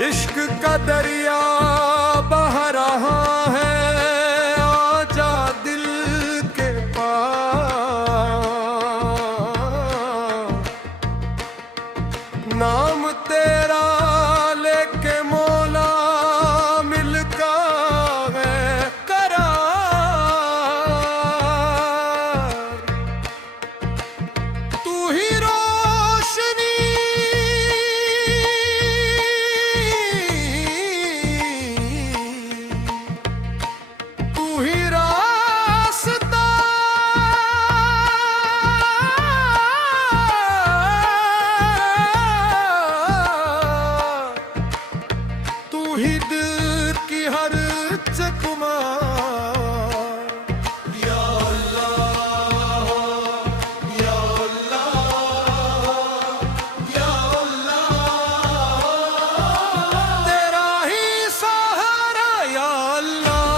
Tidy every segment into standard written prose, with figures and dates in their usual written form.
इश्क का दरिया बह रहा है, आजा दिल के पास। नाम तेरा लेके मौला मिलका है करार। तू ही रोशनी ही दिल की हर चकमार। या अल्लाह या अल्लाह या अल्लाह, तेरा ही सहारा या अल्लाह।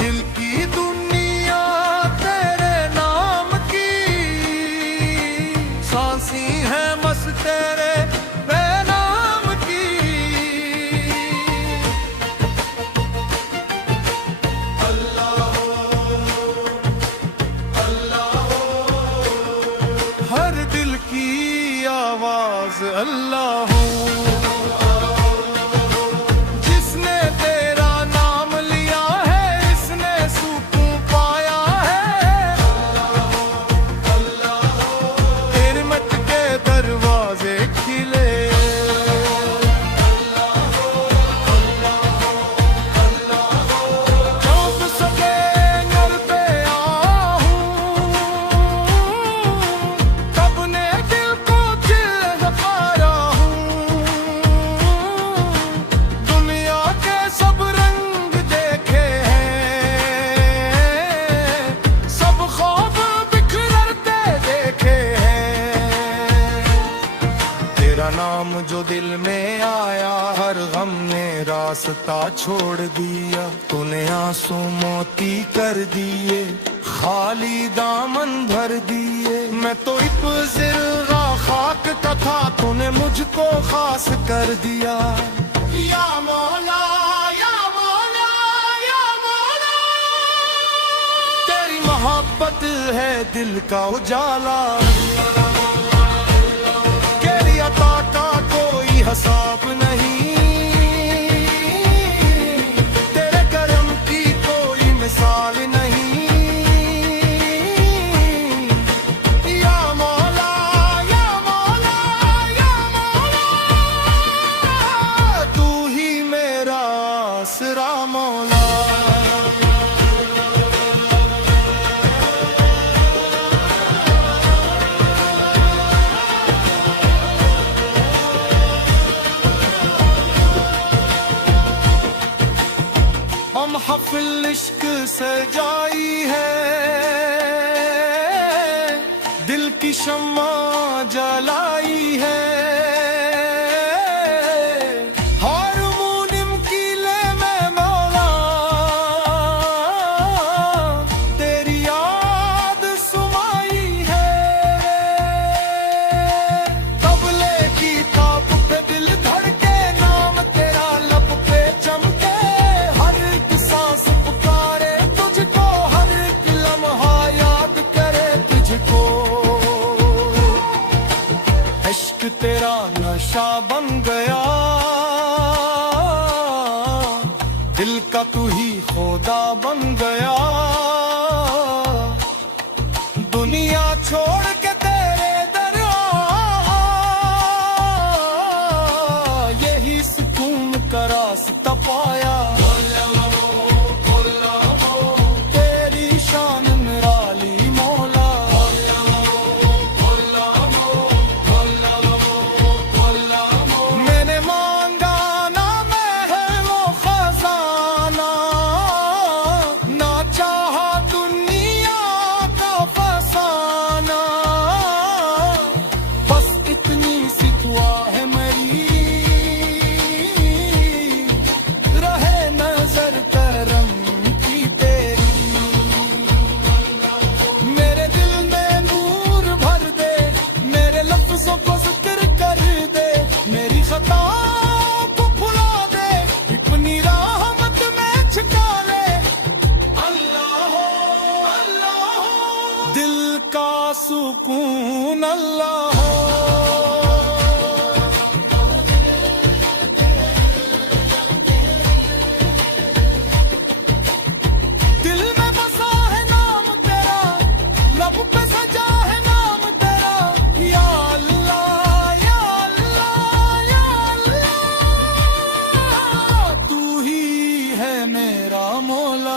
दिल की दुनिया तेरे नाम की, सांसी है मस तेरे अल्लाह। जिसने तेरा नाम लिया है, इसने सुकून पाया है। हिरमत के दरवाजे खिले, चौंक सके नर पे आहूं, तब ने दिल को दिल पाया हूँ। दुनिया के सब रंग देखे हैं, सब ख्वाब बिखरते देखे हैं। तेरा नाम जो दिल में आया, हर गम ने रास्ता छोड़ दिया। तूने आंसू मोती कर दिए, खाली दामन भर दिए। मैं तो इब्ज़िर्रा खाक का था, तूने मुझको खास कर दिया। या मौला या मौला या मौला, तेरी मोहब्बत है दिल का उजाला। तेरी अता का कोई हिसाब नहीं, तेरे करम की कोई मिसाल नहीं। हम महफिल इश्क सजाई है, दिल की शम्मा जलाई है। हारमोनियम की ले में मौला, तेरी याद सुमाई है। तबले की ताप पे दिल धड़के, नाम तेरा लब पे चमके। हर एक सांस पुकारे तुझको, हर एक लम्हा याद करे तुझको। इश्क तेरा नशा बन गया, दिल का तू ही खुदा बन गया। दुनिया छोड़ के तेरे दर आया, यही सुकून का रास्ता पाया। सुकून अल्लाह हो। दिल में बसा है नाम तेरा, लब पे सजा है नाम तेरा, या अल्लाह या अल्लाह या अल्लाह, तू ही है मेरा मौला।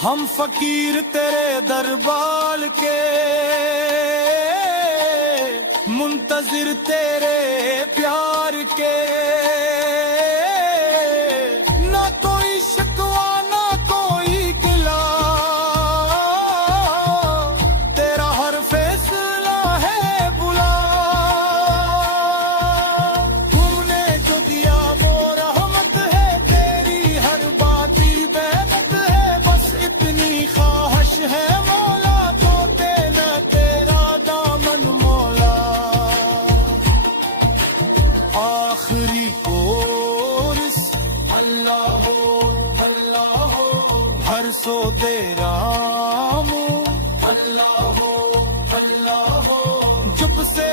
हम फकीर तेरे दरबार के, मुंतजिर तेरे प्यार के, ना कोई शिकवा ना कोई गिला, तेरा हर फैसला है बुला। तुमने जो दिया वो रहमत है तेरी, हर बात इबादत है, बस इतनी ख्वाहिश है मौला, तो तेरा तेरा दामन मौला। आखिरी कोरस अल्लाह हो अल्लाह हो, हर सो तेरा मुँह अल्लाह हो, जब से